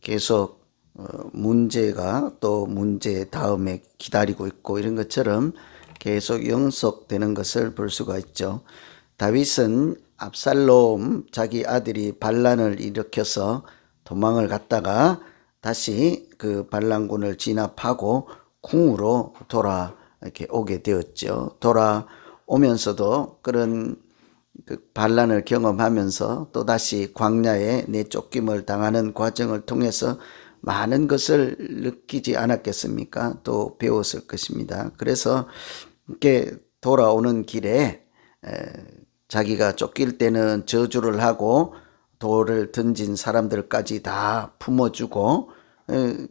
계속 문제가 또 문제 다음에 기다리고 있고 이런 것처럼 계속 연속되는 것을 볼 수가 있죠. 다윗은 압살롬 자기 아들이 반란을 일으켜서 도망을 갔다가 다시 그 반란군을 진압하고 궁으로 돌아 이렇게 오게 되었죠. 돌아오면서도 그런 그 반란을 경험하면서 또다시 광야에 내쫓김을 당하는 과정을 통해서 많은 것을 느끼지 않았겠습니까? 또 배웠을 것입니다. 그래서 이렇게 돌아오는 길에 자기가 쫓길 때는 저주를 하고 돌을 던진 사람들까지 다 품어주고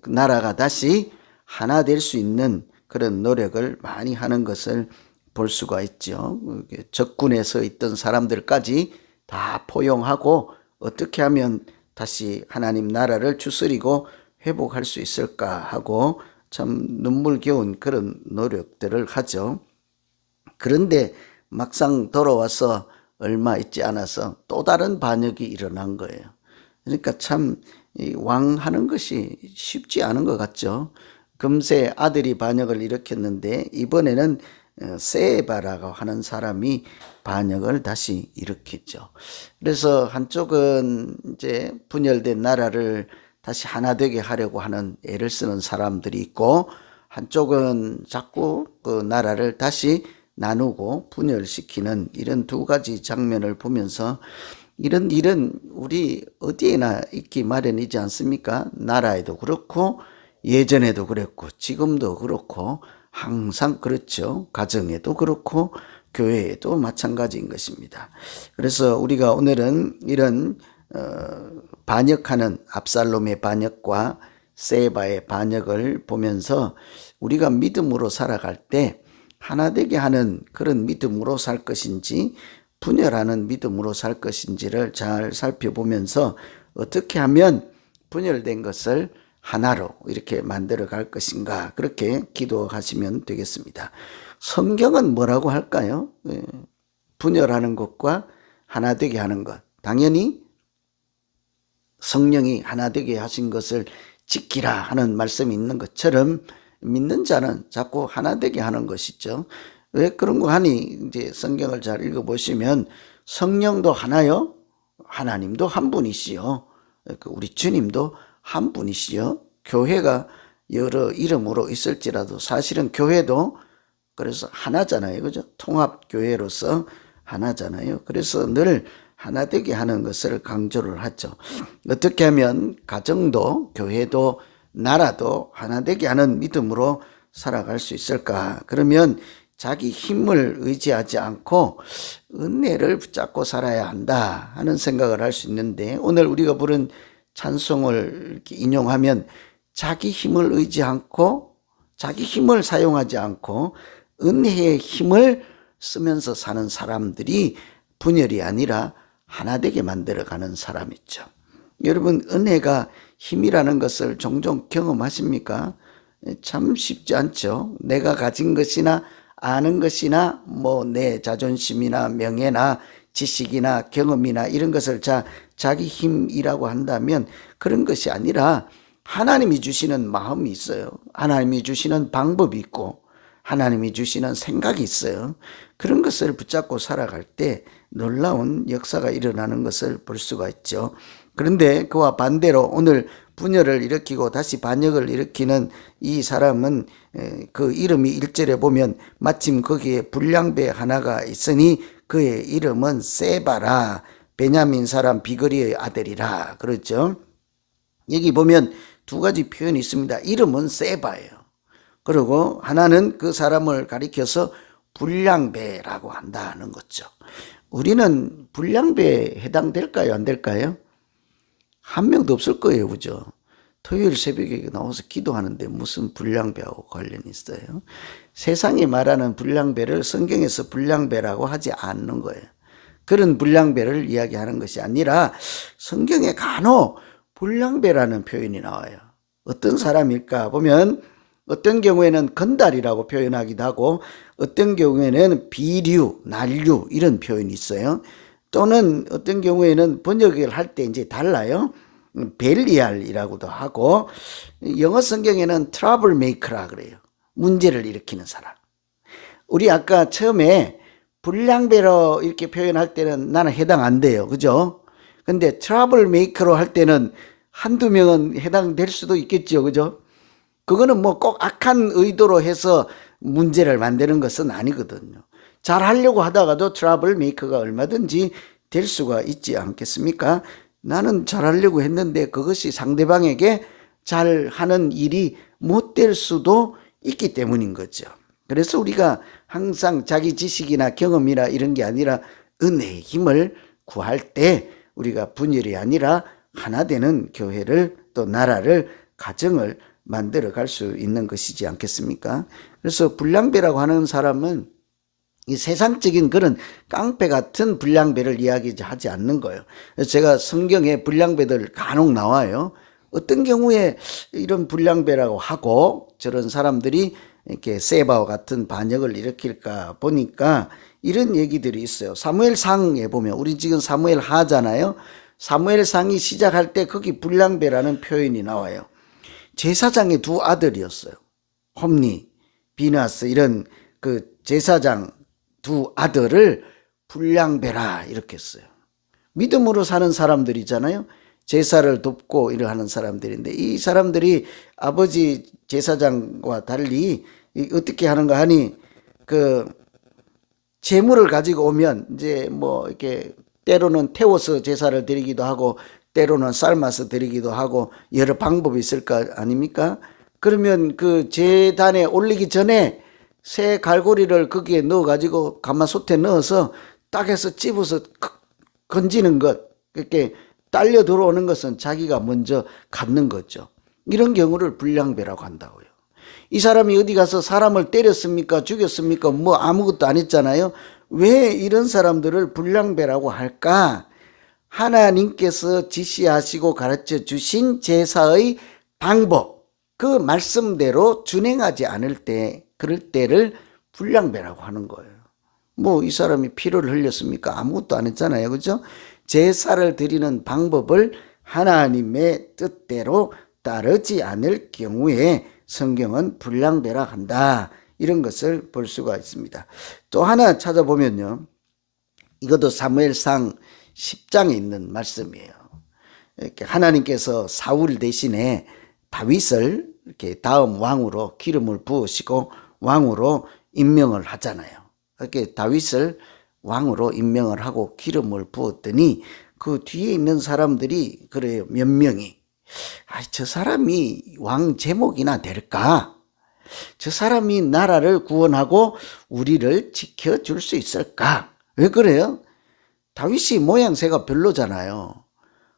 나라가 다시 하나 될 수 있는 그런 노력을 많이 하는 것을 볼 수가 있죠. 적군에 서 있던 사람들까지 다 포용하고 어떻게 하면 다시 하나님 나라를 추스리고 회복할 수 있을까 하고 참 눈물겨운 그런 노력들을 하죠. 그런데 막상 돌아와서 얼마 있지 않아서 또 다른 반역이 일어난 거예요. 그러니까 참 왕하는 것이 쉽지 않은 것 같죠. 금세 아들이 반역을 일으켰는데 이번에는 세바라고 하는 사람이 반역을 다시 일으켰죠. 그래서 한쪽은 이제 분열된 나라를 다시 하나 되게 하려고 하는 애를 쓰는 사람들이 있고, 한쪽은 자꾸 그 나라를 다시 나누고 분열시키는 이런 두 가지 장면을 보면서 이런 일은 우리 어디에나 있기 마련이지 않습니까? 나라에도 그렇고 예전에도 그랬고 지금도 그렇고 항상 그렇죠. 가정에도 그렇고 교회에도 마찬가지인 것입니다. 그래서 우리가 오늘은 이런 반역하는 압살롬의 반역과 세바의 반역을 보면서 우리가 믿음으로 살아갈 때 하나 되게 하는 그런 믿음으로 살 것인지 분열하는 믿음으로 살 것인지를 잘 살펴보면서 어떻게 하면 분열된 것을 하나로 이렇게 만들어 갈 것인가, 그렇게 기도하시면 되겠습니다. 성경은 뭐라고 할까요? 분열하는 것과 하나 되게 하는 것, 당연히 성령이 하나 되게 하신 것을 지키라 하는 말씀이 있는 것처럼 믿는 자는 자꾸 하나 되게 하는 것이죠. 왜 그런 거 하니? 이제 성경을 잘 읽어보시면 성령도 하나요, 하나님도 한 분이시요, 우리 주님도 한 분이시요, 교회가 여러 이름으로 있을지라도 사실은 교회도 그래서 하나잖아요. 그죠? 통합교회로서 하나잖아요. 그래서 늘 하나 되게 하는 것을 강조를 하죠. 어떻게 하면 가정도 교회도 나라도 하나 되게 하는 믿음으로 살아갈 수 있을까? 그러면 자기 힘을 의지하지 않고 은혜를 붙잡고 살아야 한다 하는 생각을 할 수 있는데, 오늘 우리가 부른 찬송을 인용하면 자기 힘을 의지 않고 자기 힘을 사용하지 않고 은혜의 힘을 쓰면서 사는 사람들이 분열이 아니라 하나 되게 만들어가는 사람이죠. 여러분, 은혜가 힘이라는 것을 종종 경험하십니까? 참 쉽지 않죠. 내가 가진 것이나 아는 것이나 뭐 내 자존심이나 명예나 지식이나 경험이나 이런 것을 자기 힘이라고 한다면 그런 것이 아니라 하나님이 주시는 마음이 있어요. 하나님이 주시는 방법이 있고 하나님이 주시는 생각이 있어요. 그런 것을 붙잡고 살아갈 때 놀라운 역사가 일어나는 것을 볼 수가 있죠. 그런데 그와 반대로 오늘 분열을 일으키고 다시 반역을 일으키는 이 사람은 그 이름이 1절에 보면 마침 거기에 불량배 하나가 있으니 그의 이름은 세바라, 베냐민 사람 비그리의 아들이라 그렇죠. 여기 보면 두 가지 표현이 있습니다. 이름은 세바예요. 그리고 하나는 그 사람을 가리켜서 불량배라고 한다는 거죠. 우리는 불량배에 해당될까요? 안 될까요? 한 명도 없을 거예요. 그죠? 토요일 새벽에 나와서 기도하는데 무슨 불량배하고 관련이 있어요? 세상이 말하는 불량배를 성경에서 불량배라고 하지 않는 거예요. 그런 불량배를 이야기하는 것이 아니라 성경에 간혹 불량배라는 표현이 나와요. 어떤 사람일까 보면 어떤 경우에는 건달이라고 표현하기도 하고 어떤 경우에는 비류, 난류 이런 표현이 있어요. 또는 어떤 경우에는 번역을 할 때 이제 달라요. 벨리알이라고도 하고, 영어 성경에는 트러블 메이커라 그래요. 문제를 일으키는 사람. 우리 아까 처음에 불량배로 이렇게 표현할 때는 나는 해당 안 돼요. 그죠? 근데 트러블 메이커로 할 때는 한두 명은 해당될 수도 있겠죠. 그죠? 그거는 뭐 꼭 악한 의도로 해서 문제를 만드는 것은 아니거든요. 잘 하려고 하다가도 트러블 메이커가 얼마든지 될 수가 있지 않겠습니까? 나는 잘 하려고 했는데 그것이 상대방에게 잘 하는 일이 못 될 수도 있기 때문인 거죠. 그래서 우리가 항상 자기 지식이나 경험이나 이런 게 아니라 은혜의 힘을 구할 때 우리가 분열이 아니라 하나 되는 교회를 또 나라를 가정을 만들어 갈 수 있는 것이지 않겠습니까? 그래서 불량배라고 하는 사람은 이 세상적인 그런 깡패 같은 불량배를 이야기하지 않는 거예요. 그래서 제가 성경에 불량배들 간혹 나와요. 어떤 경우에 이런 불량배라고 하고 저런 사람들이 이렇게 세바와 같은 반역을 일으킬까 보니까 이런 얘기들이 있어요. 사무엘상에 보면 우리 지금 사무엘 하잖아요. 사무엘상이 시작할 때 거기 불량배라는 표현이 나와요. 제사장의 두 아들이었어요. 홈니, 비나스 이런 그 제사장 두 아들을 불량배라 이렇게 했어요. 믿음으로 사는 사람들이잖아요. 제사를 돕고 이러하는 사람들인데 이 사람들이 아버지 제사장과 달리 어떻게 하는가 하니 그 재물을 가지고 오면 이제 뭐 이렇게 때로는 태워서 제사를 드리기도 하고 때로는 삶아서 드리기도 하고 여러 방법이 있을 거 아닙니까? 그러면 그 제단에 올리기 전에 새 갈고리를 거기에 넣어 가지고 가마솥에 넣어서 딱해서 찝어서 건지는 것, 이렇게 딸려 들어오는 것은 자기가 먼저 갖는 거죠. 이런 경우를 불량배라고 한다고요. 이 사람이 어디 가서 사람을 때렸습니까? 죽였습니까? 뭐 아무것도 안 했잖아요. 왜 이런 사람들을 불량배라고 할까? 하나님께서 지시하시고 가르쳐 주신 제사의 방법, 그 말씀대로 준행하지 않을 때, 그럴 때를 불량배라고 하는 거예요. 뭐 이 사람이 피를 흘렸습니까? 아무것도 안 했잖아요. 그죠? 제사를 드리는 방법을 하나님의 뜻대로 따르지 않을 경우에 성경은 불량배라 한다. 이런 것을 볼 수가 있습니다. 또 하나 찾아보면요. 이것도 사무엘상 10장에 있는 말씀이에요. 이렇게 하나님께서 사울 대신에 다윗을 이렇게 다음 왕으로 기름을 부으시고 왕으로 임명을 하잖아요. 이렇게 다윗을 왕으로 임명을 하고 기름을 부었더니 그 뒤에 있는 사람들이 그래요. 몇 명이 저 사람이 왕 제목이나 될까? 저 사람이 나라를 구원하고 우리를 지켜줄 수 있을까? 왜 그래요? 다윗이 모양새가 별로잖아요.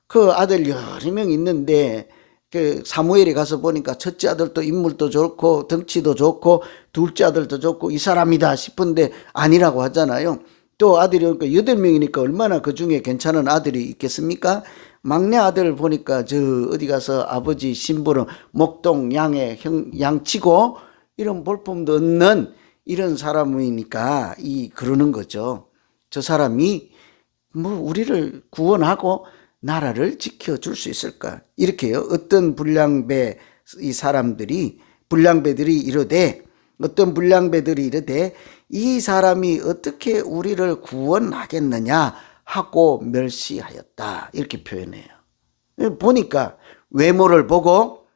그 아들 여러 명 있는데 그 사무엘이 가서 보니까 첫째 아들도 인물도 좋고 덩치도 좋고 둘째 아들도 좋고 이 사람이다 싶은데 아니라고 하잖아요. 또 아들이 8명이니까 얼마나 그 중에 괜찮은 아들이 있겠습니까? 막내 아들 보니까 저 어디 가서 아버지 심부름 목동 양에 양치고 이런 볼품도 없는 이런 사람이니까 그러는 거죠. 저 사람이 뭐 우리를 구원하고 나라를 지켜줄 수 있을까? 이렇게요. 어떤 불량배 불량배들이 이르되 어떤 불량배들이 이르되 이 사람이 어떻게 우리를 구원하겠느냐 하고 멸시하였다. 이렇게 표현해요. 보니까 외모를 보고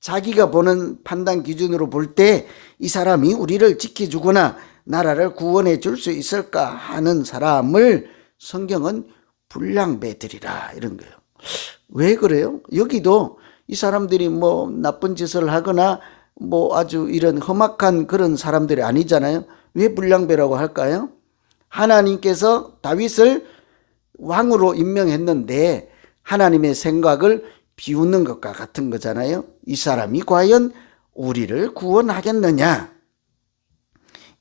자기가 보는 판단 기준으로 볼 때 이 사람이 우리를 지켜주거나 나라를 구원해 줄 수 있을까 하는 사람을 성경은 불량배들이라 이런 거예요. 왜 그래요? 여기도 이 사람들이 뭐 나쁜 짓을 하거나 뭐 아주 이런 험악한 그런 사람들이 아니잖아요. 왜 불량배라고 할까요? 하나님께서 다윗을 왕으로 임명했는데 하나님의 생각을 비웃는 것과 같은 거잖아요. 이 사람이 과연 우리를 구원하겠느냐?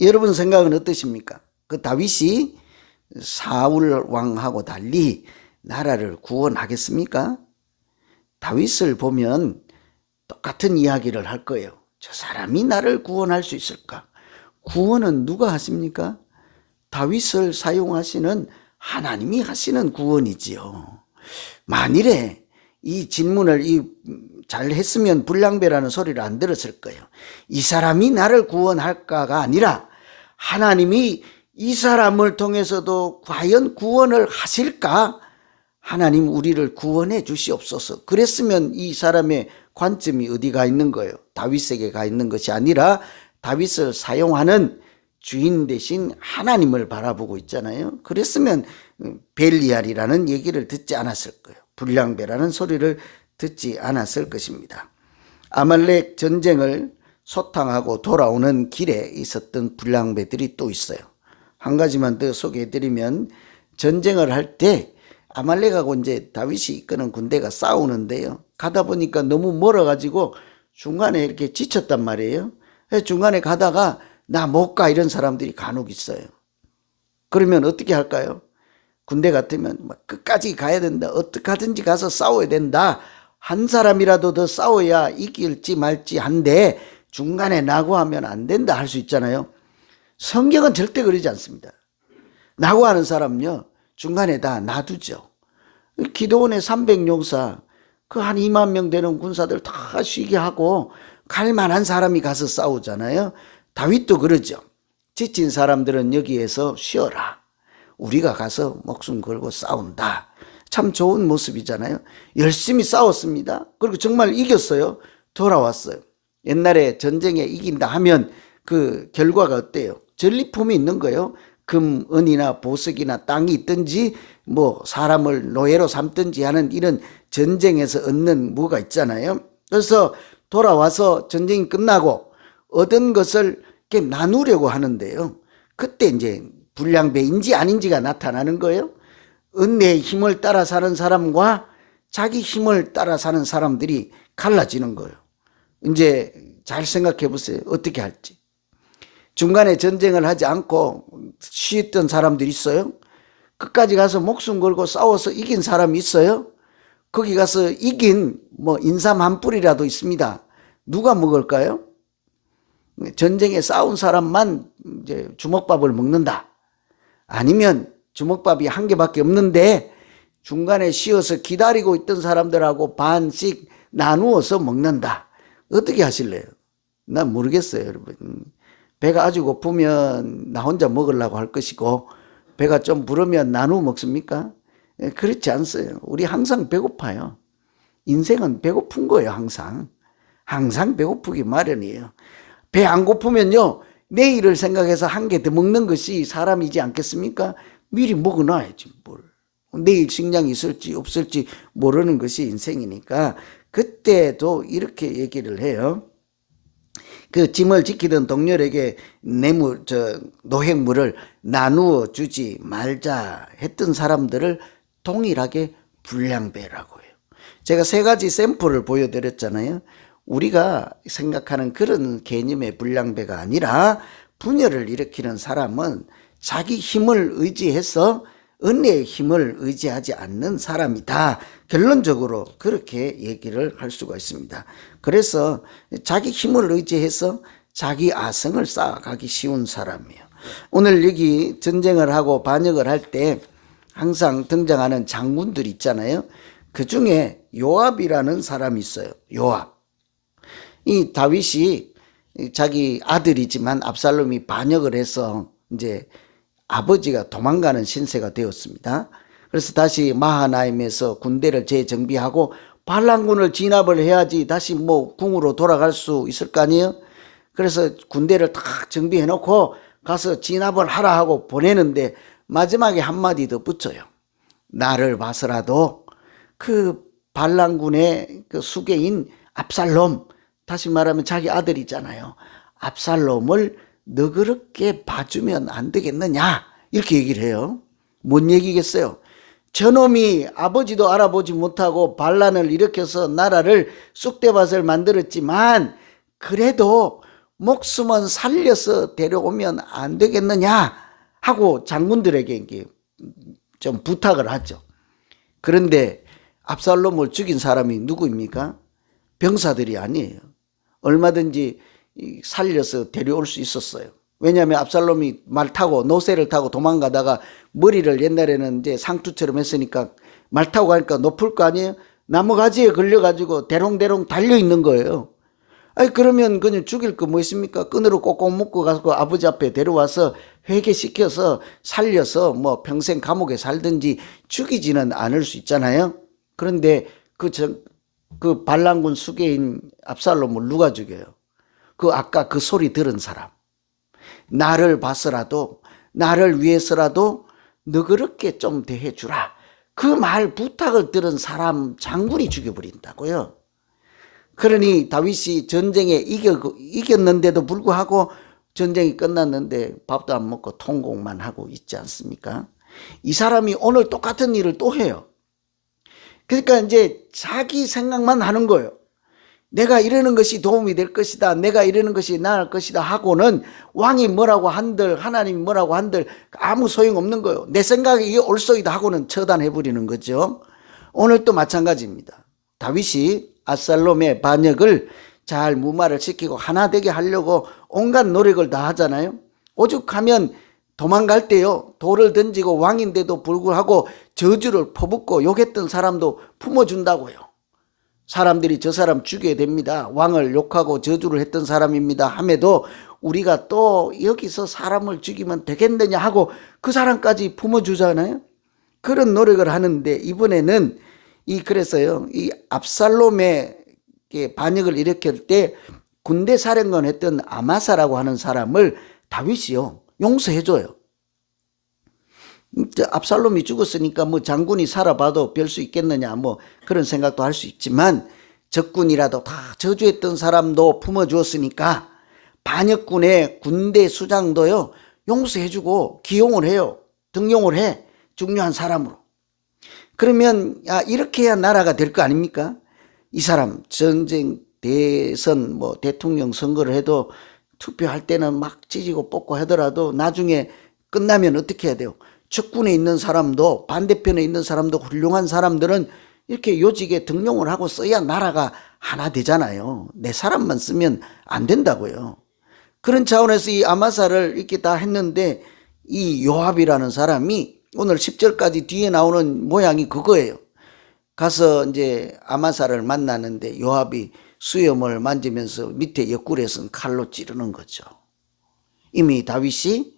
여러분 생각은 어떠십니까? 그 다윗이 사울 왕하고 달리 나라를 구원하겠습니까? 다윗을 보면 똑같은 이야기를 할 거예요. 저 사람이 나를 구원할 수 있을까? 구원은 누가 하십니까? 다윗을 사용하시는 하나님이 하시는 구원이지요. 만일에 이 질문을 잘 했으면 불량배라는 소리를 안 들었을 거예요. 이 사람이 나를 구원할까가 아니라 하나님이 이 사람을 통해서도 과연 구원을 하실까? 하나님 우리를 구원해 주시옵소서. 그랬으면 이 사람의 관점이 어디가 있는 거예요? 다윗에게 가 있는 것이 아니라 다윗을 사용하는 주인 대신 하나님을 바라보고 있잖아요. 그랬으면 벨리알이라는 얘기를 듣지 않았을 거예요. 불량배라는 소리를 듣지 않았을 것입니다. 아말렉 전쟁을 소탕하고 돌아오는 길에 있었던 불량배들이 또 있어요. 한 가지만 더 소개해드리면 전쟁을 할 때 아말렉하고 이제 다윗이 이끄는 군대가 싸우는데요. 가다 보니까 너무 멀어가지고 중간에 이렇게 지쳤단 말이에요. 중간에 가다가 나 못 가 이런 사람들이 간혹 있어요. 그러면 어떻게 할까요? 군대 같으면 끝까지 가야 된다. 어떻게 하든지 가서 싸워야 된다. 한 사람이라도 더 싸워야 이길지 말지 한데 중간에 낙오하면 안 된다 할 수 있잖아요. 성경은 절대 그러지 않습니다. 낙오하는 사람은요 중간에 다 놔두죠. 기도원의 300용사 그 한 2만 명 되는 군사들 다 쉬게 하고 갈 만한 사람이 가서 싸우잖아요. 다윗도 그러죠. 지친 사람들은 여기에서 쉬어라. 우리가 가서 목숨 걸고 싸운다. 참 좋은 모습이잖아요. 열심히 싸웠습니다. 그리고 정말 이겼어요. 돌아왔어요. 옛날에 전쟁에 이긴다 하면 그 결과가 어때요? 전리품이 있는 거예요. 금, 은이나 보석이나 땅이 있든지 뭐 사람을 노예로 삼든지 하는 이런 전쟁에서 얻는 뭐가 있잖아요. 그래서 돌아와서 전쟁이 끝나고 얻은 것을 이렇게 나누려고 하는데요. 그때 이제 불량배인지 아닌지가 나타나는 거예요. 은혜의 힘을 따라 사는 사람과 자기 힘을 따라 사는 사람들이 갈라지는 거예요. 이제 잘 생각해 보세요. 어떻게 할지. 중간에 전쟁을 하지 않고 쉬었던 사람들이 있어요. 끝까지 가서 목숨 걸고 싸워서 이긴 사람이 있어요. 거기 가서 이긴 뭐 인삼 한 뿌리라도 있습니다. 누가 먹을까요? 전쟁에 싸운 사람만 이제 주먹밥을 먹는다. 아니면 주먹밥이 한 개밖에 없는데 중간에 쉬어서 기다리고 있던 사람들하고 반씩 나누어서 먹는다. 어떻게 하실래요? 난 모르겠어요, 여러분. 배가 아주 고프면 나 혼자 먹으려고 할 것이고 배가 좀 부르면 나누어 먹습니까? 그렇지 않어요. 우리 항상 배고파요. 인생은 배고픈 거예요, 항상. 항상 배고프기 마련이에요. 배 안 고프면요, 내일을 생각해서 한 개 더 먹는 것이 사람이지 않겠습니까? 미리 먹어놔야지, 뭘. 내일 식량이 있을지 없을지 모르는 것이 인생이니까 그때도 이렇게 얘기를 해요. 그 짐을 지키던 동료에게 노획물을 나누어 주지 말자 했던 사람들을 동일하게 불량배라고 해요. 제가 세 가지 샘플을 보여드렸잖아요. 우리가 생각하는 그런 개념의 불량배가 아니라 분열을 일으키는 사람은 자기 힘을 의지해서 은혜의 힘을 의지하지 않는 사람이다. 결론적으로 그렇게 얘기를 할 수가 있습니다. 그래서 자기 힘을 의지해서 자기 아성을 쌓아가기 쉬운 사람이에요. 오늘 여기 전쟁을 하고 반역을 할 때 항상 등장하는 장군들 있잖아요. 그 중에 요압이라는 사람이 있어요. 요압. 이 다윗이 자기 아들이지만 압살롬이 반역을 해서 이제 아버지가 도망가는 신세가 되었습니다. 그래서 다시 마하나임에서 군대를 재정비하고 반란군을 진압을 해야지 다시 뭐 궁으로 돌아갈 수 있을 거 아니에요. 그래서 군대를 딱 정비해 놓고 가서 진압을 하라 하고 보내는데 마지막에 한마디 더 붙여요. 나를 봐서라도 그 반란군의 그 수괴인 압살롬, 다시 말하면 자기 아들이잖아요. 압살롬을 너그럽게 봐주면 안 되겠느냐 이렇게 얘기를 해요. 뭔 얘기겠어요? 저놈이 아버지도 알아보지 못하고 반란을 일으켜서 나라를 쑥대밭을 만들었지만 그래도 목숨은 살려서 데려오면 안 되겠느냐 하고 장군들에게 좀 부탁을 하죠. 그런데 압살롬을 죽인 사람이 누구입니까? 병사들이 아니에요. 얼마든지 살려서 데려올 수 있었어요. 왜냐하면 압살롬이 말 타고 노새를 타고 도망가다가 머리를 옛날에는 이제 상투처럼 했으니까 말 타고 가니까 높을 거 아니에요. 나무가지에 걸려가지고 대롱대롱 달려있는 거예요. 아니, 그러면 그냥 죽일 거 뭐 있습니까? 끈으로 꼭꼭 묶고 가서 아버지 앞에 데려와서 회개시켜서 살려서 뭐 평생 감옥에 살든지 죽이지는 않을 수 있잖아요. 그런데 그 반란군 수괴인 압살롬을 누가 죽여요? 그 아까 그 소리 들은 사람. 나를 봐서라도, 나를 위해서라도 너그럽게 좀 대해주라. 그 말 부탁을 들은 사람 장군이 죽여버린다고요. 그러니 다윗이 전쟁에 이겼는데도 불구하고 전쟁이 끝났는데 밥도 안 먹고 통곡만 하고 있지 않습니까? 이 사람이 오늘 똑같은 일을 또 해요. 그러니까 이제 자기 생각만 하는 거예요. 내가 이러는 것이 도움이 될 것이다. 내가 이러는 것이 나을 것이다 하고는 왕이 뭐라고 한들 하나님이 뭐라고 한들 아무 소용없는 거예요. 내 생각이 이게 옳소이다 하고는 처단해버리는 거죠. 오늘도 마찬가지입니다. 다윗이 압살롬의 반역을 잘 무마를 시키고 하나 되게 하려고 온갖 노력을 다 하잖아요. 오죽하면 도망갈 때요, 돌을 던지고 왕인데도 불구하고 저주를 퍼붓고 욕했던 사람도 품어준다고요. 사람들이 저 사람 죽여야 됩니다. 왕을 욕하고 저주를 했던 사람입니다. 함에도 우리가 또 여기서 사람을 죽이면 되겠느냐 하고 그 사람까지 품어주잖아요. 그런 노력을 하는데 이번에는 그래서요, 이 압살롬의 반역을 일으킬 때 군대 사령관 했던 아마사라고 하는 사람을 다윗이요, 용서해줘요. 압살롬이 죽었으니까 뭐 장군이 살아봐도 별 수 있겠느냐 뭐 그런 생각도 할 수 있지만 적군이라도 다 저주했던 사람도 품어주었으니까 반역군의 군대 수장도요 용서해주고 기용을 해요. 등용을 해. 중요한 사람으로. 그러면 이렇게 해야 나라가 될 거 아닙니까? 이 사람 전쟁 대선 뭐 대통령 선거를 해도 투표할 때는 막 찢고 뽑고 하더라도 나중에 끝나면 어떻게 해야 돼요? 적군에 있는 사람도 반대편에 있는 사람도 훌륭한 사람들은 이렇게 요직에 등용을 하고 써야 나라가 하나 되잖아요. 내 사람만 쓰면 안 된다고요. 그런 차원에서 이 아마사를 이렇게 다 했는데 이 요압이라는 사람이 오늘 10절까지 뒤에 나오는 모양이 그거예요. 가서 이제 아마사를 만나는데 요압이 수염을 만지면서 밑에 옆구리에 쓴 칼로 찌르는 거죠. 이미 다윗이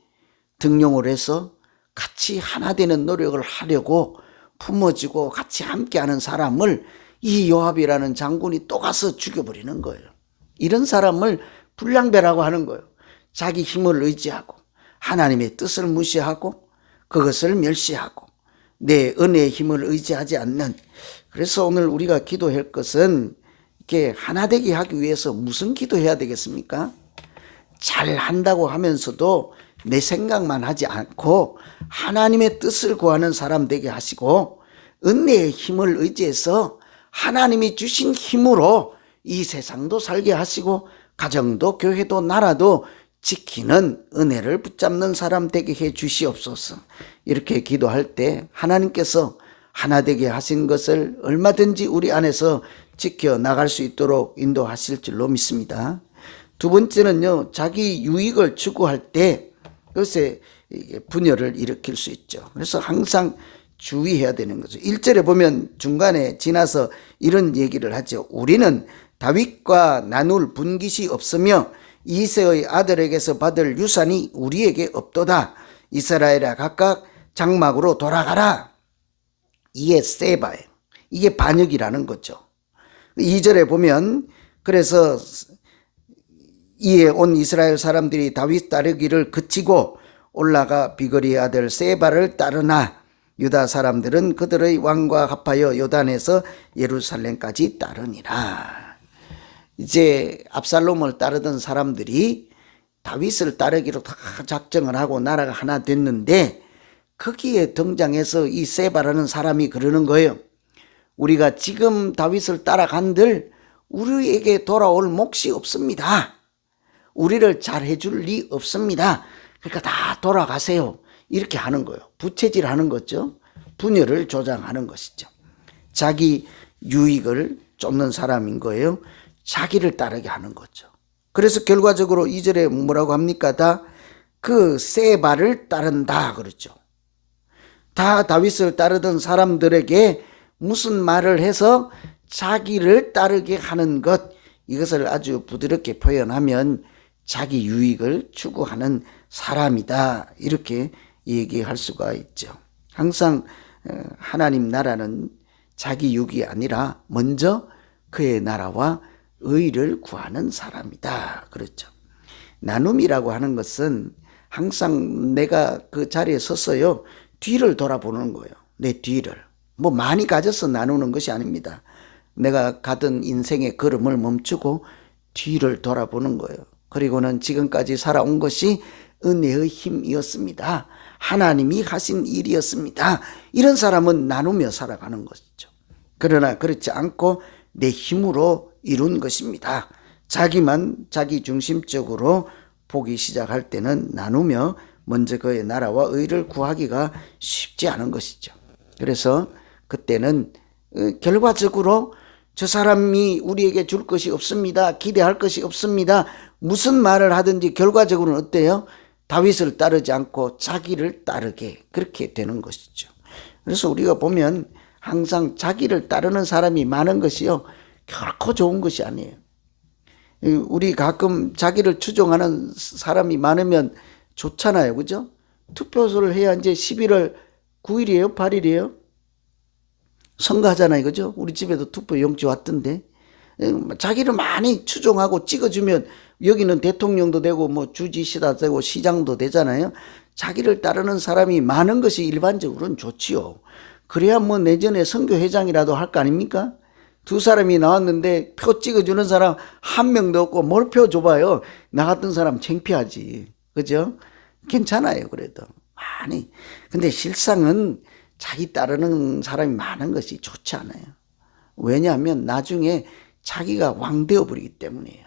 등용을 해서 같이 하나 되는 노력을 하려고 품어주고 같이 함께하는 사람을 이 요압이라는 장군이 또 가서 죽여버리는 거예요. 이런 사람을 불량배라고 하는 거예요. 자기 힘을 의지하고 하나님의 뜻을 무시하고 그것을 멸시하고 내 은혜의 힘을 의지하지 않는. 그래서 오늘 우리가 기도할 것은 이렇게 하나 되게 하기 위해서 무슨 기도해야 되겠습니까? 잘 한다고 하면서도 내 생각만 하지 않고 하나님의 뜻을 구하는 사람 되게 하시고 은혜의 힘을 의지해서 하나님이 주신 힘으로 이 세상도 살게 하시고 가정도 교회도 나라도 지키는 은혜를 붙잡는 사람 되게 해 주시옵소서. 이렇게 기도할 때 하나님께서 하나 되게 하신 것을 얼마든지 우리 안에서 지켜나갈 수 있도록 인도하실 줄로 믿습니다. 두 번째는요, 자기 유익을 추구할 때 그것에 분열을 일으킬 수 있죠. 그래서 항상 주의해야 되는 거죠. 1절에 보면 중간에 지나서 이런 얘기를 하죠. 우리는 다윗과 나눌 분깃이 없으며 이새의 아들에게서 받을 유산이 우리에게 없도다. 이스라엘아 각각 장막으로 돌아가라. 이게 세바예요. 이게 반역이라는 거죠. 2절에 보면 그래서 이에 온 이스라엘 사람들이 다윗 따르기를 그치고 올라가 비거리의 아들 세바를 따르나 유다 사람들은 그들의 왕과 합하여 요단에서 예루살렘까지 따르니라. 이제 압살롬을 따르던 사람들이 다윗을 따르기로 다 작정을 하고 나라가 하나 됐는데 거기에 등장해서 이 세바라는 사람이 그러는 거예요. 우리가 지금 다윗을 따라간들 우리에게 돌아올 몫이 없습니다. 우리를 잘해줄 리 없습니다. 그러니까 다 돌아가세요. 이렇게 하는 거예요. 부채질하는 거죠. 분열을 조장하는 것이죠. 자기 유익을 쫓는 사람인 거예요. 자기를 따르게 하는 거죠. 그래서 결과적으로 2절에 뭐라고 합니까? 다 그 세바를 따른다 그러죠. 다 다윗을 따르던 사람들에게 무슨 말을 해서 자기를 따르게 하는 것, 이것을 아주 부드럽게 표현하면 자기 유익을 추구하는 사람이다, 이렇게 얘기할 수가 있죠. 항상 하나님 나라는 자기 유익이 아니라 먼저 그의 나라와 의를 구하는 사람이다, 그렇죠. 나눔이라고 하는 것은 항상 내가 그 자리에 서서요, 뒤를 돌아보는 거예요. 내 뒤를. 뭐 많이 가져서 나누는 것이 아닙니다. 내가 가던 인생의 걸음을 멈추고 뒤를 돌아보는 거예요. 그리고는 지금까지 살아온 것이 은혜의 힘이었습니다. 하나님이 하신 일이었습니다. 이런 사람은 나누며 살아가는 것이죠. 그러나 그렇지 않고 내 힘으로 이룬 것입니다. 자기만 자기 중심적으로 보기 시작할 때는 나누며 먼저 그의 나라와 의를 구하기가 쉽지 않은 것이죠. 그래서 그때는 결과적으로 저 사람이 우리에게 줄 것이 없습니다. 기대할 것이 없습니다. 무슨 말을 하든지 결과적으로는 어때요? 다윗을 따르지 않고 자기를 따르게, 그렇게 되는 것이죠. 그래서 우리가 보면 항상 자기를 따르는 사람이 많은 것이요, 결코 좋은 것이 아니에요. 우리 가끔 자기를 추종하는 사람이 많으면 좋잖아요, 그죠? 투표소를 해야 이제 11월 9일이에요, 8일이에요? 선거하잖아요, 그죠? 우리 집에도 투표 용지 왔던데. 자기를 많이 추종하고 찍어주면 여기는 대통령도 되고 뭐 주지시다 되고 시장도 되잖아요. 자기를 따르는 사람이 많은 것이 일반적으로는 좋지요. 그래야 뭐 내년에 선교회장이라도 할 거 아닙니까? 두 사람이 나왔는데 표 찍어주는 사람 한 명도 없고 뭘 표 줘봐요. 나 같은 사람 창피하지, 그죠? 괜찮아요, 그래도 많이. 근데 실상은 자기 따르는 사람이 많은 것이 좋지 않아요. 왜냐하면 나중에 자기가 왕 되어버리기 때문이에요.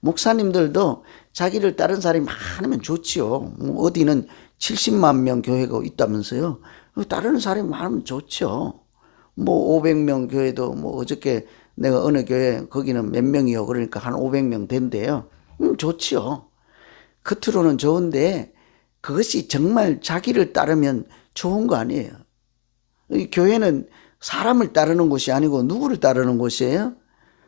목사님들도 자기를 따르는 사람이 많으면 좋지요. 어디는 70만 명 교회가 있다면서요. 따르는 사람이 많으면 좋죠. 뭐 500명 교회도 뭐 어저께 내가 어느 교회 거기는 몇 명이요, 그러니까 한 500명 된대요. 좋지요. 겉으로는 좋은데 그것이 정말 자기를 따르면 좋은 거 아니에요. 이 교회는 사람을 따르는 곳이 아니고 누구를 따르는 곳이에요?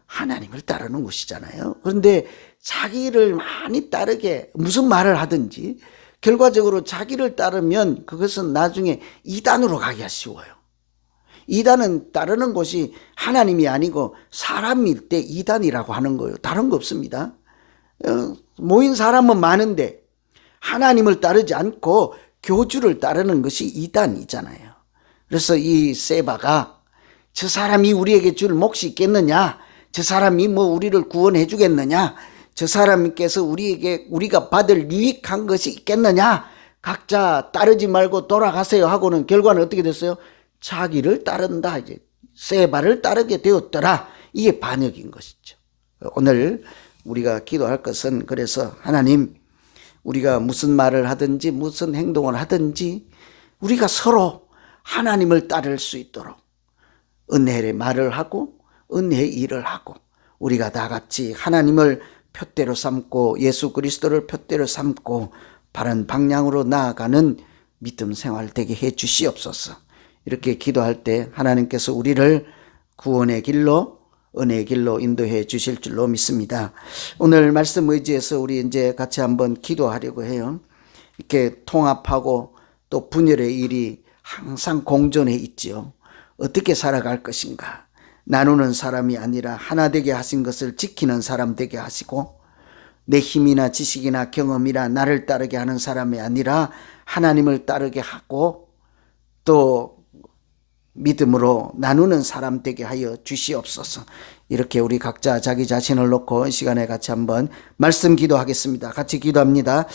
하나님을 따르는 곳이잖아요. 그런데 자기를 많이 따르게 무슨 말을 하든지 결과적으로 자기를 따르면 그것은 나중에 이단으로 가기가 쉬워요. 이단은 따르는 곳이 하나님이 아니고 사람일 때 이단이라고 하는 거예요. 다른 거 없습니다. 모인 사람은 많은데 하나님을 따르지 않고 교주를 따르는 것이 이단이잖아요. 그래서 이 세바가 저 사람이 우리에게 줄 몫이 있겠느냐, 저 사람이 뭐 우리를 구원해 주겠느냐, 저 사람께서 우리가 받을 유익한 것이 있겠느냐, 각자 따르지 말고 돌아가세요 하고는 결과는 어떻게 됐어요? 자기를 따른다, 이제 세바를 따르게 되었더라. 이게 반역인 것이죠. 오늘 우리가 기도할 것은, 그래서 하나님, 우리가 무슨 말을 하든지 무슨 행동을 하든지 우리가 서로 하나님을 따를 수 있도록 은혜의 말을 하고 은혜의 일을 하고 우리가 다 같이 하나님을 표대로 삼고 예수 그리스도를 표대로 삼고 바른 방향으로 나아가는 믿음 생활 되게 해 주시옵소서. 이렇게 기도할 때 하나님께서 우리를 구원의 길로, 은혜의 길로 인도해 주실 줄로 믿습니다. 오늘 말씀 의지해서 우리 이제 같이 한번 기도하려고 해요. 이렇게 통합하고 또 분열의 일이 항상 공존해 있지요. 어떻게 살아갈 것인가? 나누는 사람이 아니라 하나 되게 하신 것을 지키는 사람 되게 하시고, 내 힘이나 지식이나 경험이나 나를 따르게 하는 사람이 아니라 하나님을 따르게 하고 또 믿음으로 나누는 사람 되게 하여 주시옵소서. 이렇게 우리 각자 자기 자신을 놓고 이 시간에 같이 한번 말씀 기도하겠습니다. 같이 기도합니다.